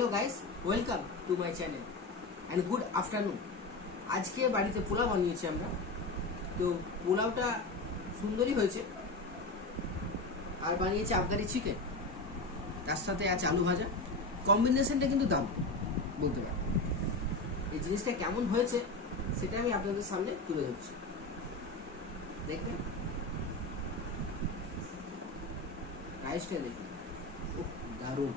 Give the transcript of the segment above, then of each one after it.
Hello guys, welcome to my channel and good afternoon. আজকে বাড়িতে পোলাও বানিয়েছি আমরা। তো পোলাওটা সুন্দরই হয়েছে, আর বানিয়েছি আফগানি চিকেন, তার সাথে আছে আলু ভাজা। কম্বিনেশনটা কিন্তু দাম বলতে পারেন। এই জিনিসটা কেমন হয়েছে সেটা আমি আপনাদের সামনে তুলে ধরছি, দেখবেন। রাইসটা দেখুন, দারুণ।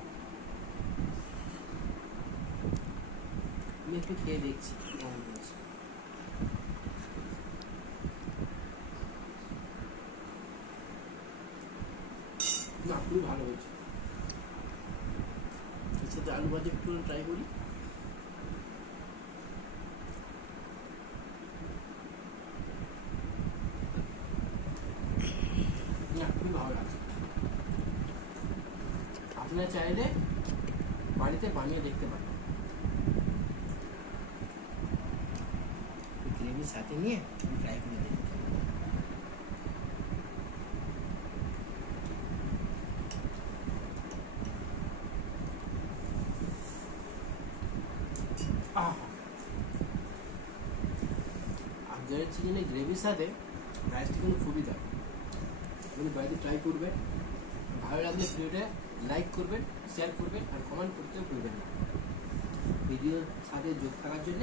আমি একটু খেয়ে দেখছি কেমন হয়েছে। না, খুবই ভালো হয়েছে। এর সাথে আলু ভাজা একটু ট্রাই করি। না, খুবই ভালো লাগছে। আপনারা চাইলে বাড়িতে বানিয়ে দেখতে পারেন। গ্রেভির সাথে নিয়ে ট্রাই করে দেখতে। আফগানি চিকেনের গ্রেভির সাথে রাইসটা কিন্তু খুবই দারুণ। আপনি বাড়িতে ট্রাই করবেন। ভালো লাগলে ভিডিওটা লাইক করবেন, শেয়ার করবেন আর কমেন্ট করতেও ভুলবেন না। ভিডিওর সাথে যোগ থাকার জন্য